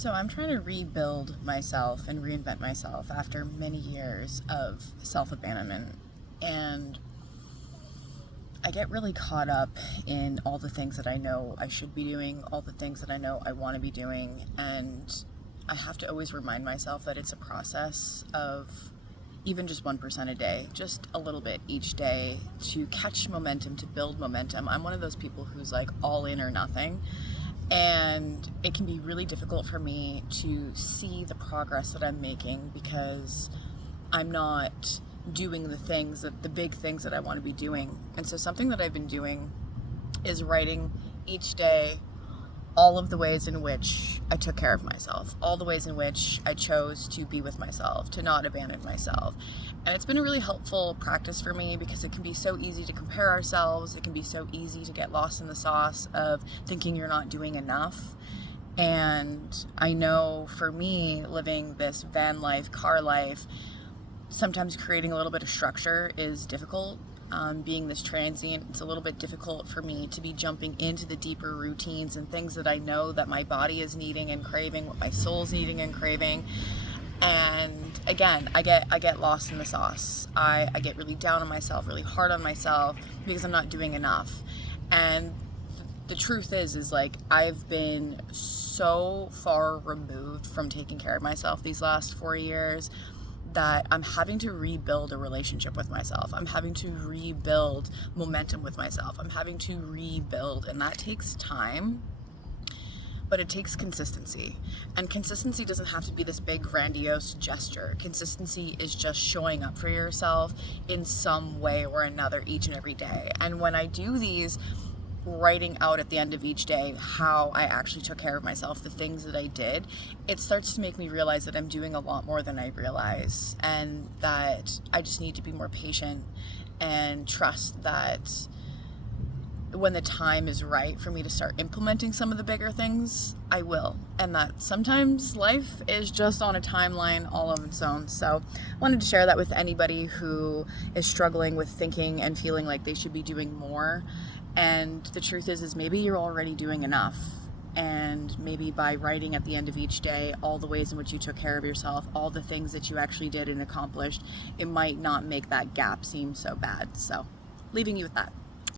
So I'm trying to rebuild myself and reinvent myself after many years of self-abandonment. And I get really caught up in all the things that I know I should be doing, all the things that I know I want to be doing. And I have to always remind myself that it's a process of even just 1% a day, just a little bit each day to catch momentum, to build momentum. I'm one of those people who's like all in or nothing. And it can be really difficult for me to see the progress that I'm making because I'm not doing the big things that I want to be doing. And so something that I've been doing is writing each day all of the ways in which I took care of myself, all the ways in which I chose to be with myself, to not abandon myself. And it's been a really helpful practice for me because it can be so easy to compare ourselves. It can be so easy to get lost in the sauce of thinking you're not doing enough. And I know for me, living this van life, car life, sometimes creating a little bit of structure is difficult. Being this transient, it's a little bit difficult for me to be jumping into the deeper routines and things that I know that my body is needing and craving, what my soul's needing and craving. And again, I get lost in the sauce. I get really down on myself, really hard on myself because I'm not doing enough. And the truth is like I've been so far removed from taking care of myself these last 4 years that I'm having to rebuild a relationship with myself. I'm having to rebuild momentum with myself. I'm having to rebuild, and that takes time, but it takes consistency. And consistency doesn't have to be this big grandiose gesture. Consistency is just showing up for yourself in some way or another each and every day. And when I do these, writing out at the end of each day how I actually took care of myself, the things that I did, it starts to make me realize that I'm doing a lot more than I realize, and that I just need to be more patient and trust that when the time is right for me to start implementing some of the bigger things, I will. And that sometimes life is just on a timeline all of its own. So I wanted to share that with anybody who is struggling with thinking and feeling like they should be doing more. And the truth is maybe you're already doing enough. And maybe by writing at the end of each day all the ways in which you took care of yourself, all the things that you actually did and accomplished, it might not make that gap seem so bad. So leaving you with that.